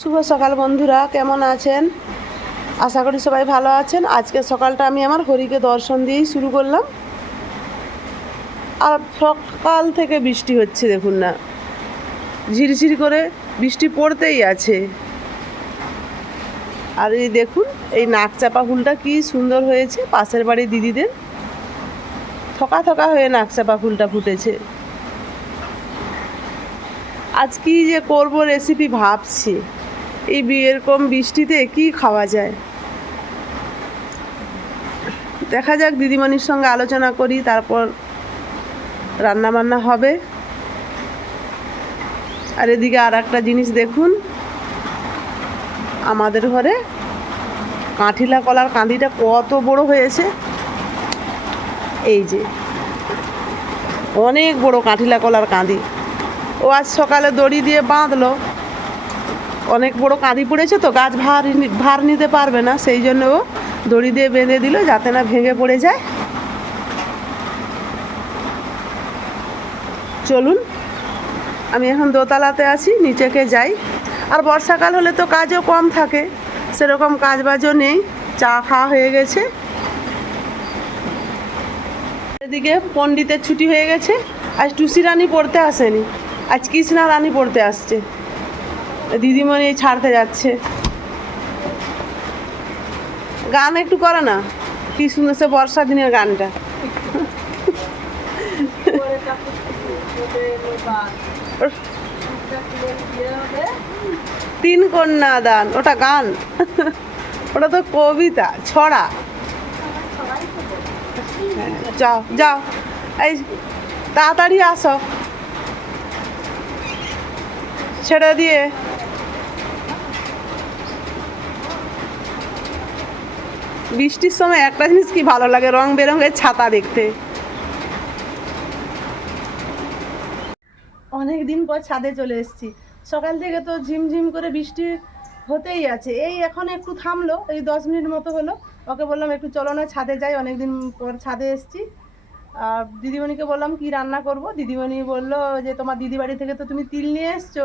শুভ সকাল বন্ধুরা, কেমন আছেন? আশা করি সবাই ভালো আছেন। আজকে সকালটা আমি আমার হরিকে দর্শন দিয়েই শুরু করলাম। আর সকাল থেকে বৃষ্টি হচ্ছে, দেখুন না, ঝিরঝির করে বৃষ্টি পড়তেই আছে। আর এই দেখুন, এই নাকচাপা ফুলটা কি সুন্দর হয়েছে, পাশের বাড়ির দিদিদের থকা থকা হয়ে নাকচাপা ফুলটা ফুটেছে। আজ কি যে করব রেসিপি ভাবছি, এই এরকম বৃষ্টিতে কি খাওয়া যায়। দেখা যাক, দিদিমণির সঙ্গে আলোচনা করি, তারপর রান্না বান্না হবে। আর এদিকে আর একটা জিনিস দেখুন, আমাদের ঘরে কাঁঠিলা কলার কাঁদিটা কত বড় হয়েছে। এই যে অনেক বড় কাঁঠিলা কলার কাঁদি, ও আজ সকালে দড়ি দিয়ে বাঁধলো। অনেক বড় কাঁদি পড়েছে তো, গাছ ভার নিতে পারবে না, সেই জন্য ও দড়ি দিয়ে বেঁধে দিল যাতে না ভেঙে পড়ে যায়। চলুন, আমি এখন দোতলাতে আছি, নিচেকে যাই। আর বর্ষাকাল হলে তো কাজও কম থাকে, সেরকম কাজ বাজও নেই, চা খাওয়া হয়ে গেছে। এদিকে পণ্ডিতের ছুটি হয়ে গেছে, আজ টুসি রানী পড়তে আসেনি, আজ কৃষ্ণা রানী পড়তে আসছে। দিদিমণি ছাড়তে যাচ্ছে। গান একটু করে না, কি সুন্দর সে বর্ষা দিনের গানটা। তিন কন্যা দান, ওটা গান? ওটা তো কবিতা, ছড়া। যাও যাও, এই তাড়াতাড়ি আসো, ছেড়ে দিয়ে। বৃষ্টির সময় একটা জিনিস কি ভালো লাগে, রং বেরঙের ছাতা দেখতে। অনেক দিন পর ছাদে চলে এসেছি। সকাল থেকে তো ঝিমঝিম করে বৃষ্টি হতেই আছে। এই এখন একটু থামলো, এই 10 মিনিট মতো হলো। ওকে বললাম একটু চলো না ছাদে যাই, অনেকদিন পর ছাদে এসেছি। আর দিদিমণিকে বললাম কি রান্না করব। দিদিমণি বললো যে তোমার দিদি বাড়ি থেকে তো তুমি তিল নিয়ে এসছো,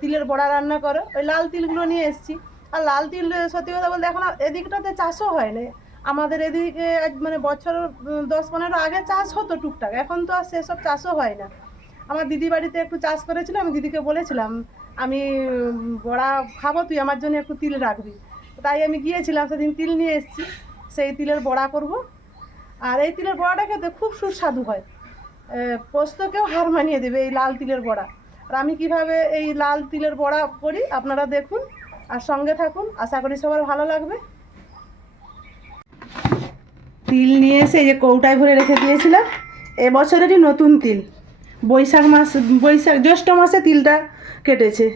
তিলের বড়া রান্না করো। ওই লাল তিলগুলো নিয়ে এসেছি। আর লাল তিল সত্যি কথা বলতে এখন আর এদিকটাতে চাষও হয় না। আমাদের এদিকে মানে বছর 10-15 আগে চাষ হতো টুকটাক, এখন তো আর সেসব চাষও হয় না। আমার দিদি বাড়িতে একটু চাষ করেছিল, আমি দিদিকে বলেছিলাম আমি বড়া খাবো, তুই আমার জন্য একটু তিল রাখবি। তাই আমি গিয়েছিলাম, সেদিন তিল নিয়ে এসেছি, সেই তিলের বড়া করব। আর এই তিলের বড়াটা খেতে খুব সুস্বাদু হয়, পোস্তকেও হার মানিয়ে দেবে এই লাল তিলের বড়া। আর আমি কিভাবে এই লাল তিলের বড়া করি আপনারা দেখুন আর সঙ্গে থাকুন, আশা করি সবার ভালো লাগবে। তিল নিয়ে এসে এই যে কৌটায় ভরে রেখে দিয়েছিলাম, এবছরেরই নতুন তিল। জ্যৈষ্ঠ মাসে তিলটা কেটেছে।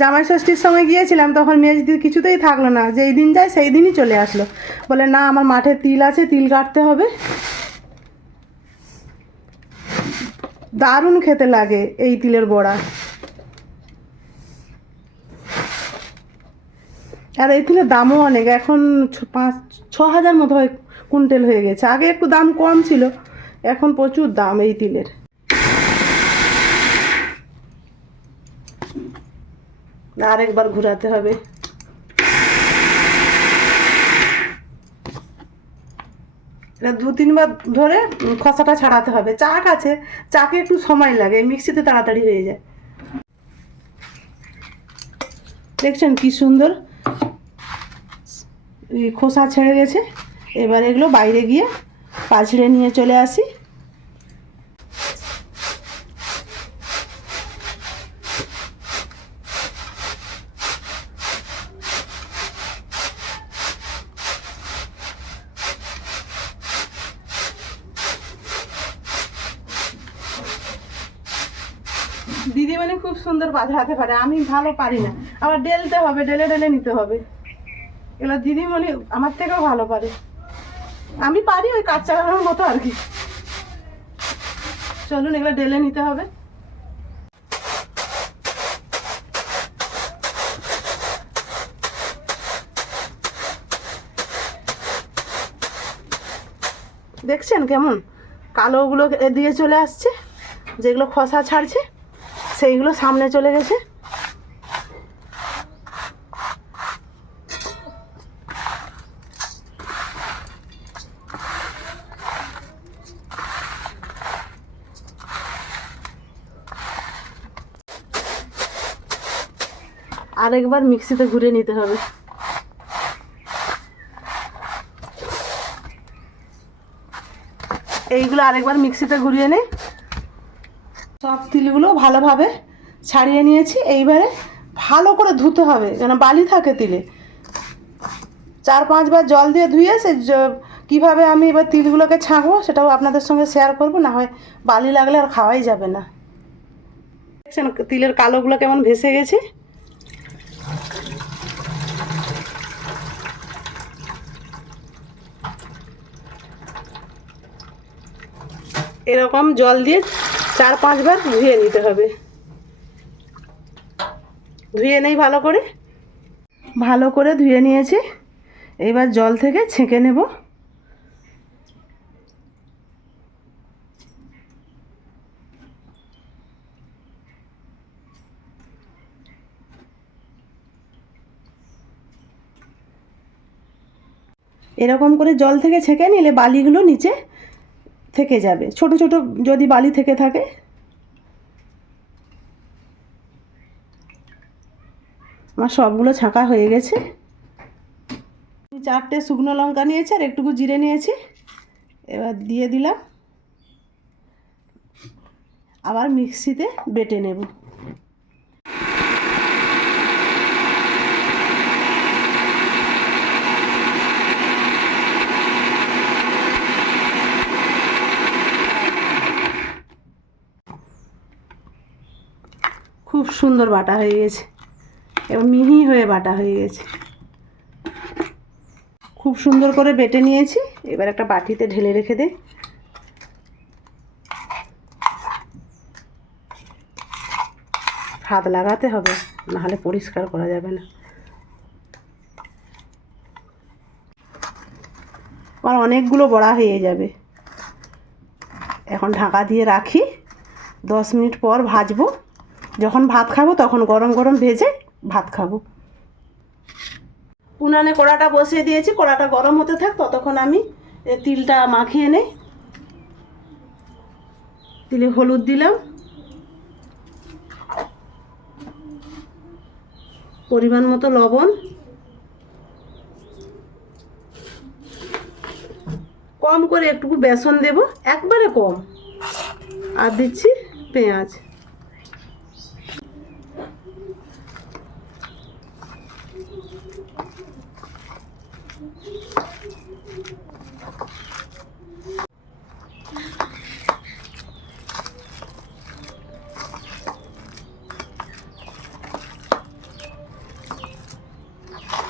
জামাই ষষ্ঠীর সময় গিয়েছিলাম, তখন মেজদি কিছুতেই থাকলো না, যেই দিন যায় সেই দিনই চলে আসলো, বলে না আমার মাঠে তিল আছে, তিল কাটতে হবে। দারুণ খেতে লাগে এই তিলের বড়া। আর এই তিলের দামও অনেক, এখন 5-6 হাজার মতো হয় কুইন্টাল হয়ে গেছে। আগে একটু দাম কম ছিল, এখন প্রচুর দাম এই তিলের। আরেকবার ঘোরাতে হবে। এটা 2-3 বার ধরে খসাটা ছাড়াতে হবে। চাক আছে, চাকে একটু সময় লাগে, মিক্সিতে তাড়াতাড়ি হয়ে যায়। দেখছেন কি সুন্দর খোসা ছেড়ে গেছে। এবার এগুলো বাইরে গিয়ে পাছড়ে নিয়ে চলে আসি। দিদিমণি খুব সুন্দর বাঁধাতে পারে, আমি ভালো পারি না। আবার ডেলতে হবে, ডেলে ডেলে নিতে হবে। এগুলো দিদিমণি আমার থেকেও ভালো পারে, আমি পারি ওই কাঁচা চালানোর মতো আর কি। চলুন এগুলো ডেলে নিতে হবে। দেখছেন কেমন কালোগুলো এদিকে চলে আসছে, যেগুলো খসা ছাড়ছে সেইগুলো সামনে চলে গেছে। আরেকবার মিক্সিতে ঘুরে নিতে হবে। এইগুলো আরেকবার মিক্সিতে ঘুরিয়ে নেই। সব তিলগুলো ভালোভাবে ছাড়িয়ে নিয়েছি। এইবারে ভালো করে ধুতে হবে, যেন বালি থাকে তিলে। 4-5 বার জল দিয়ে ধুয়ে কীভাবে আমি এবার তিলগুলোকে ছাঁকবো সেটাও আপনাদের সঙ্গে শেয়ার করব, না হয় বালি লাগলে আর খাওয়াই যাবে না। দেখছেন তিলের কালোগুলো কেমন ভেসে গেছে। এরকম জল দিয়ে 4-5 বার ধুয়ে নিতে হবে। ধুয়ে নেই ভালো করে ধুয়ে নিয়েছি। এবার জল থেকে ছেঁকে নেব। এরকম করে জল থেকে ছেঁকে নিলে বালিগুলো নিচে থেকে যাবে, ছোট ছোট যদি বালি থেকে থাকে। আমার সবগুলো ছাঁকা হয়ে গেছে। 4টে শুকনো লঙ্কা নিয়েছি আর একটুকু জিরে নিয়েছি। এবার দিয়ে দিলাম, আবার মিক্সিতে বেটে নেব। খুব সুন্দর বাটা হয়ে গেছে এবং মিহি হয়ে বাটা হয়ে গেছে। খুব সুন্দর করে বেটে নিয়েছি। এবার একটা বাটিতে ঢেলে রেখে দেই। হাত লাগাতে হবে, নাহলে পরিষ্কার করা যাবে না। আমার অনেকগুলো বড়া হয়ে যাবে। এখন ঢাকা দিয়ে রাখি, 10 মিনিট পর ভাজবো। যখন ভাত খাবো তখন গরম গরম ভেজে ভাত খাবো। উনানে কড়াটা বসিয়ে দিয়েছি, কড়াটা গরম হতে থাক, ততক্ষণ আমি তিলটা মাখিয়ে নেই। তিলে হলুদ দিলাম, পরিমাণ মতো লবণ, কম করে একটুকু বেসন দেব, একবারে কম, আর দিচ্ছি পেঁয়াজ।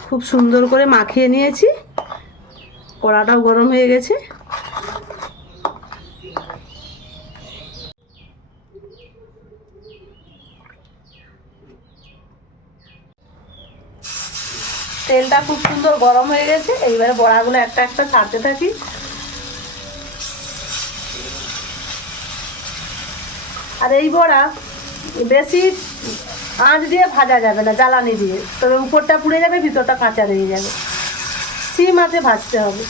খুব সুন্দর করে মাখিয়ে নিয়েছি। কড়াটাও গরম হয়ে গেছে। তেলটা খুব সুন্দর গরম হয়ে গেছে। এইবারে বড়াগুলো একটা একটা ছাড়তে থাকি। আর এই বড়া বেশি আঁচ দিয়ে ভাজা যাবে না, জ্বালানি দিয়ে, তবে উপরটা পুড়ে যাবে, ভিতরটা কাঁচা রয়ে যাবে। সিম আঁচে ভাজতে হবে।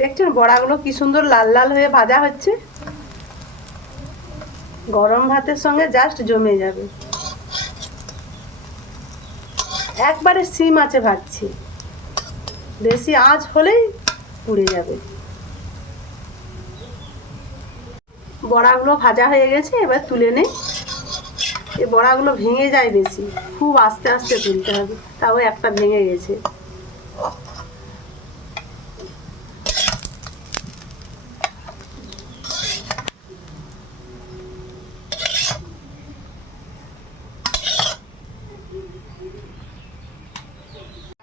দেখছেন বড়াগুলো কি সুন্দর লাল লাল হয়ে ভাজা হচ্ছে। গরম ভাতের সঙ্গে জাস্ট জমে যাবে। একবারে সিম আঁচে ভাজছি, বেশি আঁচ হলেই পুড়ে যাবে। বড়াগুলো ভাজা হয়ে গেছে, এবার তুলে নেই। এই বড়াগুলো ভেঙে যায় বেশি, খুব আস্তে আস্তে তুলতে হবে, তাও একটা ভেঙে গেছে।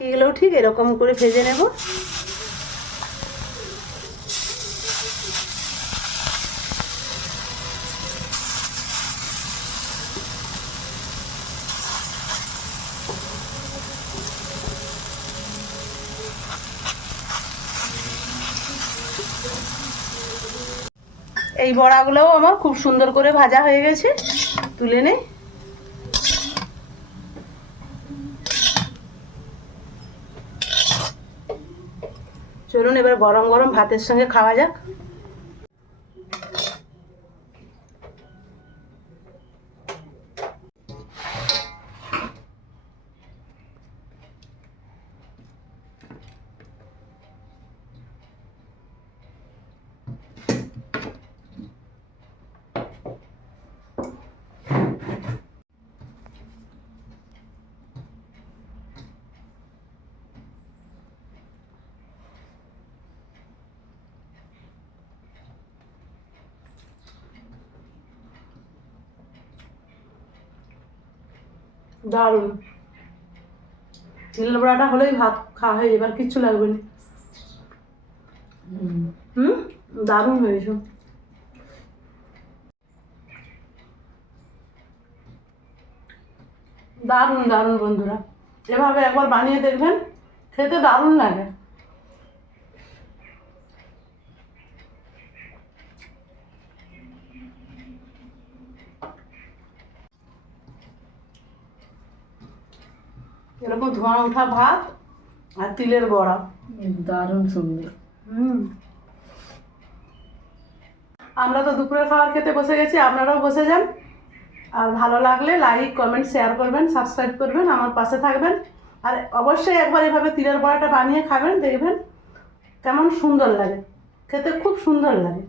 এগুলোও ঠিক এরকম করে ভেজে নেব। এই বড়াগুলোও আমার খুব সুন্দর করে ভাজা হয়ে গেছে, তুলে নেই। চলুন এবার গরম গরম ভাতের সঙ্গে খাওয়া যাক। দারুণ, তিলের বড়াটা হলেই ভাত খাওয়া হয়ে যাবে, আর কিচ্ছু লাগবে না। দারুণ হয়েছে। দারুণ দারুণ বন্ধুরা, এভাবে একবার বানিয়ে দেখবেন, খেতে দারুণ লাগে। এরকম ধোঁয়া ওঠা ভাত আর তিলের বড়া, দারুণ সুন্দর। আমরা তো দুপুরের খাবার খেতে বসে গেছি, আপনারাও বসে যান। আর ভালো লাগলে লাইক কমেন্ট শেয়ার করবেন, সাবস্ক্রাইব করবেন, আমার পাশে থাকবেন। আর অবশ্যই একবার এভাবে তিলের বড়াটা বানিয়ে খাবেন, দেখবেন কেমন সুন্দর লাগে, খেতে খুব সুন্দর লাগে।